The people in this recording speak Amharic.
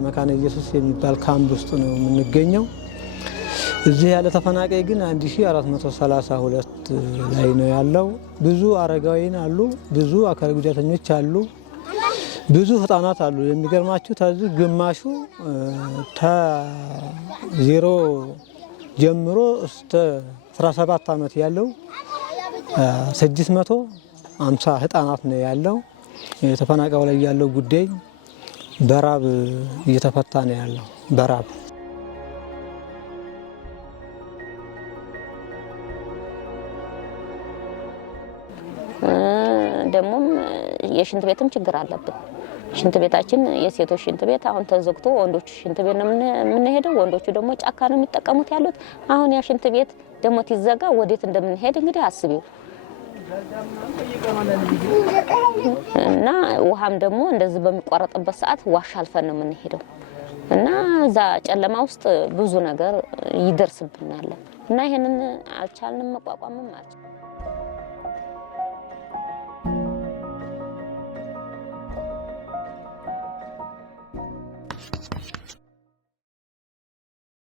መካነ ኢየሱስ የሚባል ካምፕ ውስጥ ነው የምንገኘው። እዚህ ያለ ተፈናቃይ ግን 1432 ላይ ነው ያለው። ብዙ አረጋውያን አሉ፣ ብዙ አካል ጉዳተኞች አሉ፣ ብዙ ህፃናት አሉ። የሚገርማችሁ ታዚህ ግማሹ ተ0 ጀምሮ እስከ 17 ዓመት ያለው 650 ህፃናት ነው ያለው። የተፈናቃዩ ላይ ያለው ጉዳይ በራብ እየተፈታ ነው ያለው። በራብ ደሞም የሽንት ቤትም ችግር አለብን። ሽንት ቤታችን የሴቶች ሽንት ቤት አሁን ተዘግቶ ወንዶች ሽንት ቤት ነው የምንሄደው። ወንዶቹ ደግሞ ጫካ ነው የሚጠቀሙት ያሉት። አሁን ያ ሽንት ቤት ደግሞ ትዘጋ ወዴት እንደምንሄድ እንግዲህ አስቢው። እና ውሃም ደግሞ እንደዚህ በሚቋረጥበት ሰዓት ዋሻ አልፈን ነው የምንሄደው እና እዛ ጨለማ ውስጥ ብዙ ነገር ይደርስብናል እና ይሄንን አልቻልንም መቋቋምም ማለት